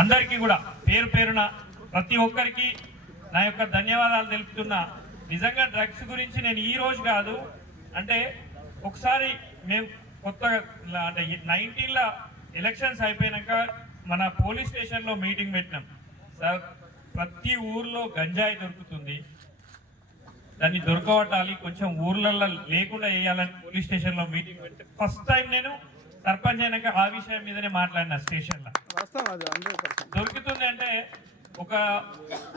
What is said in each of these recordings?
అందరికీ కూడా పేరు పేరున ప్రతి ఒక్కరికి నా యొక్క ధన్యవాదాలు తెలుపుతున్నా. నిజంగా డ్రగ్స్ గురించి నేను ఈ రోజు కాదు, అంటే ఒకసారి మేము కొత్తగా అంటే 19లో ఎలక్షన్స్ అయిపోయినాక మన పోలీస్ స్టేషన్లో మీటింగ్ పెట్టినాం. సార్ ప్రతి ఊర్లో గంజాయి దొరుకుతుంది, దాన్ని దొరకబట్టాలి, కొంచెం ఊర్లలో లేకుండా వేయాలని పోలీస్ స్టేషన్లో మీటింగ్ పెట్టి ఫస్ట్ టైం నేను సర్పంచ్ అయినాక ఆ విషయం మీదనే మాట్లాడిన స్టేషన్లో. దొరుకుతుంది అంటే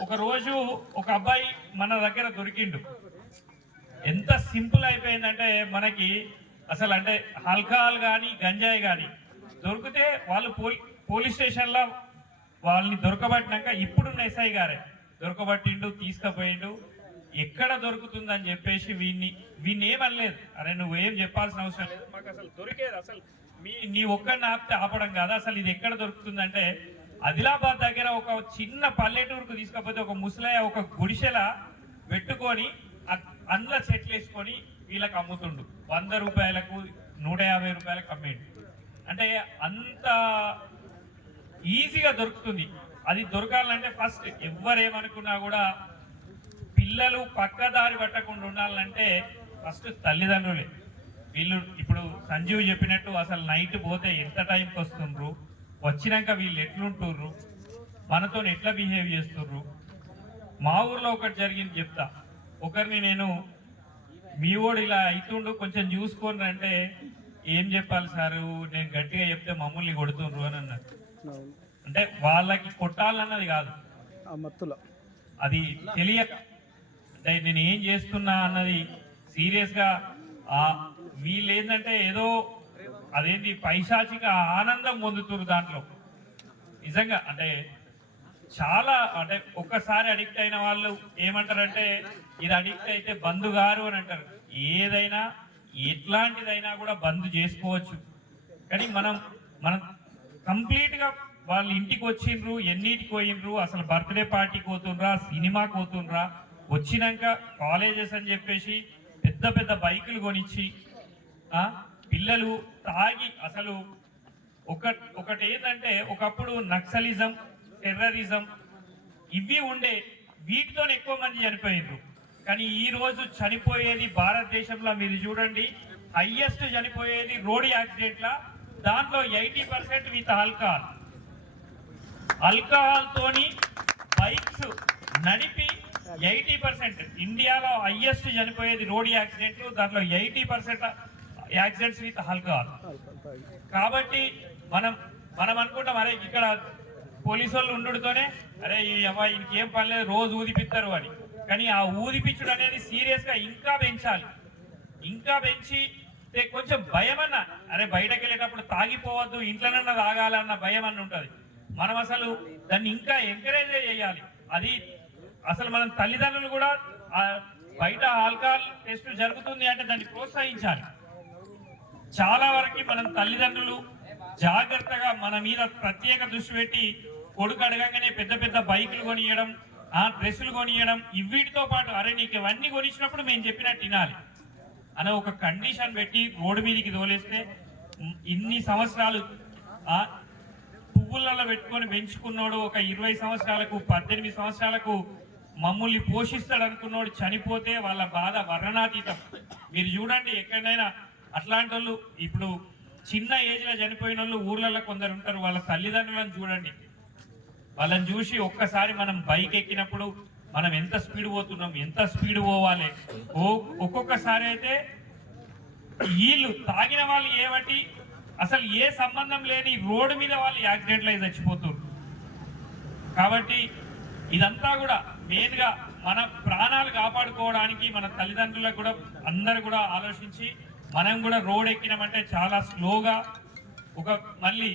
ఒక రోజు ఒక అబ్బాయి మన దగ్గర దొరికిండు. ఎంత సింపుల్ అయిపోయిందంటే మనకి అసలు అంటే ఆల్కహాల్ కానీ గంజాయి కానీ దొరికితే వాళ్ళు పోలీస్ స్టేషన్లో వాళ్ళని దొరకబట్టినాక ఇప్పుడున్న ఎస్ఐ గారే దొరకబట్టిండు, తీసుకుపోయిండు. ఎక్కడ దొరుకుతుందని చెప్పేసి వీడిని ఏమనలేదు, అరే నువ్వేం చెప్పాల్సిన అవసరం లేదు, మాకు అసలు దొరికేది అసలు నీ ఒక్కరిని ఆపితే ఆపడం కాదు, అసలు ఇది ఎక్కడ దొరుకుతుందంటే ఆదిలాబాద్ దగ్గర ఒక చిన్న పల్లెటూరుకు తీసుకపోతే ఒక ముసలయ్య ఒక గుడిసెల పెట్టుకొని అందులో చెట్లు వేసుకొని వీళ్ళకి అమ్ముతుండు. 100 రూపాయలకు 150 రూపాయలకు అమ్మేడు. అంటే అంత ఈజీగా దొరుకుతుంది. అది దొరకాలంటే ఫస్ట్ ఎవరేమనుకున్నా కూడా పిల్లలు పక్కదారి పట్టకుండా ఉండాలంటే ఫస్ట్ తల్లిదండ్రులే. వీళ్ళు ఇప్పుడు సంజీవ్ చెప్పినట్టు అసలు నైట్ పోతే ఎంత టైంకి వస్తుండ్రు, వచ్చినాక వీళ్ళు ఎట్లుంటుర్రు, మనతో ఎట్లా బిహేవ్ చేస్తుర్రు. మా ఊర్లో ఒకటి జరిగింది చెప్తా. ఒకరిని నేను మీ ఓడు ఇలా అవుతుండు కొంచెం చూసుకోండి అంటే ఏం చెప్పాలి సారు, నేను గట్టిగా చెప్తే మమ్మల్ని కొడుతుండ్రు అని అన్నారు. అంటే వాళ్ళకి కొట్టాలన్నది కాదు, అది తెలియక అంటే నేను ఏం చేస్తున్నా అన్నది సీరియస్గా వీళ్ళు ఏంటంటే ఏదో అదేంటి పైశాచిక ఆనందం పొందుతున్నారు దాంట్లో. నిజంగా అంటే చాలా అంటే ఒక్కసారి అడిక్ట్ అయిన వాళ్ళు ఏమంటారంటే ఇది అడిక్ట్ అయితే బంధు గారు అని అంటారు. ఏదైనా ఎట్లాంటిదైనా కూడా బంద్ చేసుకోవచ్చు, కానీ మనం కంప్లీట్గా వాళ్ళు ఇంటికి వచ్చిండ్రు, ఎన్నిటికి పోయినరు, అసలు బర్త్డే పార్టీకి పోతుండ్రా, సినిమాకి పోతుండ్రా, వచ్చినాక కాలేజెస్ అని చెప్పేసి పెద్ద పెద్ద బైకులు కొనిచ్చి పిల్లలు తాగి అసలు ఒకటి ఏంటంటే ఒకప్పుడు నక్సలిజం, టెర్రరిజం ఇవి ఉండే, వీటితో ఎక్కువ మంది చనిపోయినారు. కానీ ఈ రోజు చనిపోయేది భారతదేశంలో మీరు చూడండి హైయెస్ట్ చనిపోయేది రోడ్ యాక్సిడెంట్ల, దాంట్లో 80% విత్ ఆల్కహాల్ తోని బైక్స్ నడిపి 80%. ఇండియాలో హైయెస్ట్ చనిపోయేది రోడ్ యాక్సిడెంట్లు, దాంట్లో 80% యాక్సిడెంట్స్ విత్ ఆల్కహాల్. కాబట్టి మనం అనుకుంటాం అరే ఇక్కడ పోలీసు వాళ్ళు ఉండుతోనే అరే ఈ అమ్మాయి ఇంకేం పని లేదు రోజు ఊదిపిస్తారు అని. కానీ ఆ ఊదిపిచ్చుడు అనేది సీరియస్గా ఇంకా పెంచాలి. ఇంకా పెంచి కొంచెం భయం అన్న, అరే బయటకు వెళ్ళేటప్పుడు తాగిపోవద్దు, ఇంట్లోనన్నా తాగాలన్న భయం అన్న ఉంటుంది. మనం అసలు దాన్ని ఇంకా ఎంకరేజ్ చేయాలి. అది అసలు మనం తల్లిదండ్రులు కూడా బయట ఆల్కహాల్ టెస్ట్ జరుగుతుంది అంటే దాన్ని ప్రోత్సహించాలి. చాలా వరకు మనం తల్లిదండ్రులు జాగ్రత్తగా మన మీద ప్రత్యేక దృష్టి పెట్టి కొడుకు అడగంగానే పెద్ద పెద్ద బైకులు కొనియడం, డ్రెస్సులు కొనియడం, వీటితో పాటు అరే నీకు ఇవన్నీ కొనిచ్చినప్పుడు మేము చెప్పినట్టు వినాలి అనే ఒక కండిషన్ పెట్టి రోడ్డు మీదకి తోలేస్తే ఇన్ని సంవత్సరాలు పువ్వులలో పెట్టుకొని పెంచుకున్నాడు, ఒక 20 సంవత్సరాలకు 18 సంవత్సరాలకు మమ్మల్ని పోషిస్తాడు అనుకున్నాడు చనిపోతే వాళ్ళ బాధ వర్ణనాతీతం. మీరు చూడండి ఎక్కడైనా అట్లాంటి వాళ్ళు ఇప్పుడు చిన్న ఏజ్లో చనిపోయిన వాళ్ళు ఊర్లలో కొందరు ఉంటారు. వాళ్ళ తల్లిదండ్రులను చూడండి, వాళ్ళని చూసి ఒక్కసారి మనం బైక్ ఎక్కినప్పుడు మనం ఎంత స్పీడ్ పోతున్నాం, ఎంత స్పీడ్ పోవాలి. ఒక్కొక్కసారి అయితే వీళ్ళు తాగిన వాళ్ళు ఏమిటి అసలు ఏ సంబంధం లేని రోడ్డు మీద వాళ్ళు యాక్సిడెంట్లు అయి చచ్చిపోతున్నారు. కాబట్టి ఇదంతా కూడా మెయిన్గా మన ప్రాణాలు కాపాడుకోవడానికి మన తల్లిదండ్రులకు కూడా అందరు కూడా ఆలోచించి మనం కూడా రోడ్ ఎక్కినామంటే చాలా స్లోగా మళ్ళీ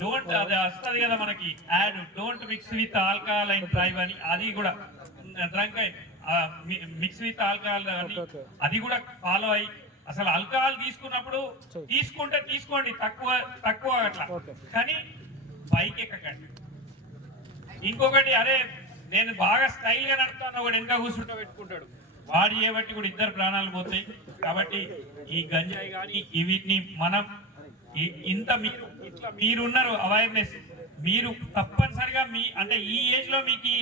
డోంట్ అది వస్తుంది కదా మనకి add, don't mix with alcohol and drive అని, అది కూడా డ్రంక్ మిక్స్ విత్ ఆల్కహాల్ అని అది కూడా ఫాలో అయ్యి అసలు ఆల్కహాల్ తీసుకున్నప్పుడు తీసుకోండి తక్కువ అట్లా, కానీ బైక్ ఎక్కకండి. ఇంకొకటి అరే నేను బాగా స్టైల్ గా నడుపుతాను ఒకటి వెనక కూర్చుంటూ పెట్టుకుంటాడు, వాడి చేయబట్టి కూడా ఇద్దరు ప్రాణాలు పోతాయి. కాబట్టి ఈ గంజాయి కానీ వీటిని మనం ఇంత మీరున్నారు అవేర్నెస్ మీరు తప్పనిసరిగా మీ అంటే ఈ ఏజ్ లో మీకు ఈ